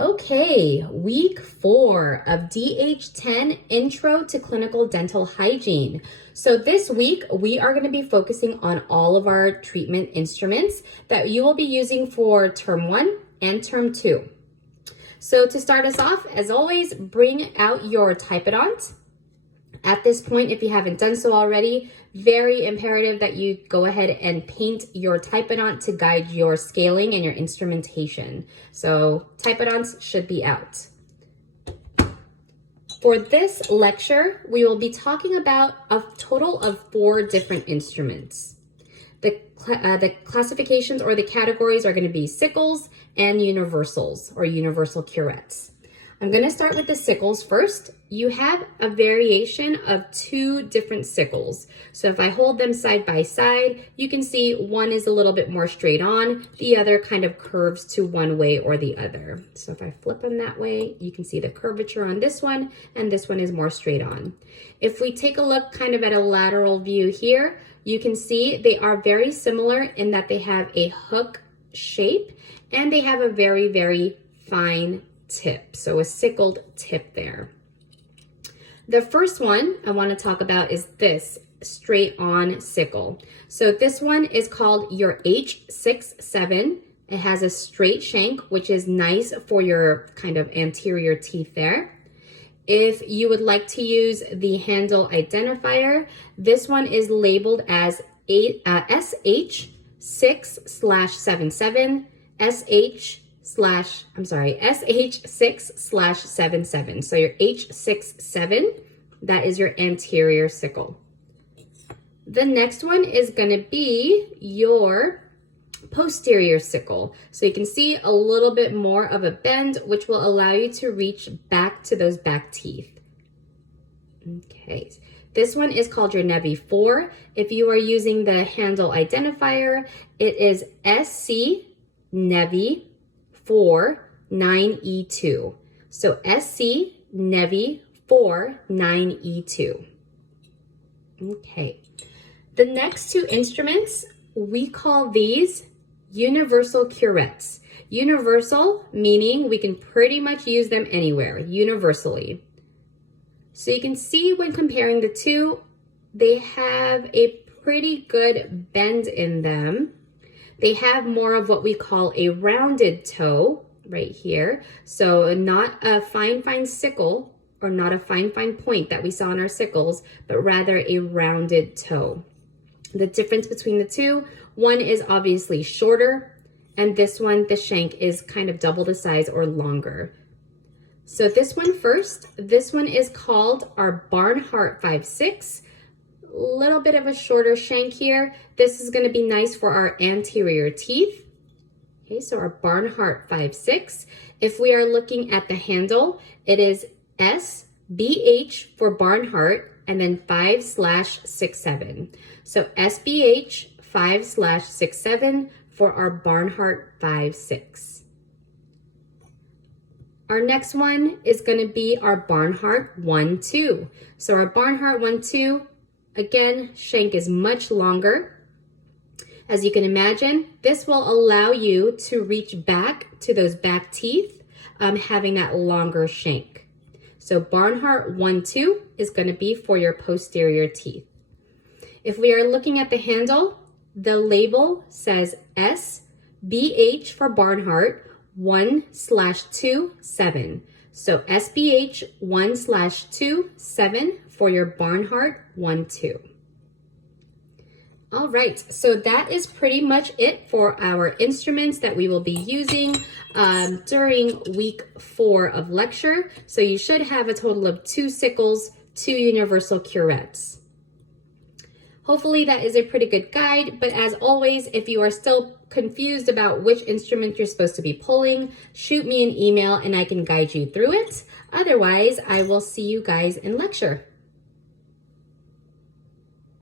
Okay, week 4 of DH10 Intro to Clinical Dental Hygiene. So this week, we are going to be focusing on all of our treatment instruments that you will be using for Term 1 and Term 2. So to start us off, as always, bring out your Typodont. At this point, if you haven't done so already, very imperative that you go ahead and paint your Typodont to guide your scaling and your instrumentation. So Typodonts should be out. For this lecture, we will be talking about a total of 4 different instruments. The classifications or the categories are going to be sickles and universals or universal curettes. I'm going to start with the sickles first. You have a variation of 2 different sickles. So if I hold them side by side, you can see one is a little bit more straight on, the other kind of curves to one way or the other. So if I flip them that way, you can see the curvature on this one, and this one is more straight on. If we take a look kind of at a lateral view here, you can see they are very similar in that they have a hook shape and they have a very, very fine tip, so a sickled tip there. The first one I want to talk about is this straight on sickle. So this one is called your H67. It has a straight shank, which is nice for your kind of anterior teeth there. If you would like to use the handle identifier, this one is labeled as SH6/77, SH6/77. So your H67, that is your anterior sickle. The next one is going to be your posterior sickle. So you can see a little bit more of a bend, which will allow you to reach back to those back teeth. Okay. This one is called your Nevi 4. If you are using the handle identifier, it is SC Nevi 4 9E2. So SC Nevi 4 9E2. Okay. The next 2 instruments, we call these universal curettes. Universal meaning we can pretty much use them anywhere, universally. So you can see when comparing the 2, they have a pretty good bend in them. They have more of what we call a rounded toe right here. So not a fine sickle or not a fine point that we saw in our sickles, but rather a rounded toe. The difference between the 2, one is obviously shorter, and this one, the shank is kind of double the size or longer. So this one first, this one is called our Barnhart 5/6. Little bit of a shorter shank here. This is going to be nice for our anterior teeth. Okay, so our Barnhart 5/6. If we are looking at the handle, it is SBH for Barnhart and then 5/67. So SBH 5/67 for our Barnhart 5/6. Our next one is going to be our Barnhart 1/2. So our Barnhart 1/2, again, shank is much longer. As you can imagine, this will allow you to reach back to those back teeth, having that longer shank. So Barnhart 1/2 is going to be for your posterior teeth. If we are looking at the handle, the label says SBH for Barnhart 1/27. So SBH 1/27 for your Barnhart 1/2. All right, so that is pretty much it for our instruments that we will be using during week 4 of lecture. So you should have a total of 2 sickles, 2 universal curettes. Hopefully that is a pretty good guide, but as always, if you are still confused about which instrument you're supposed to be pulling, shoot me an email and I can guide you through it. Otherwise, I will see you guys in lecture.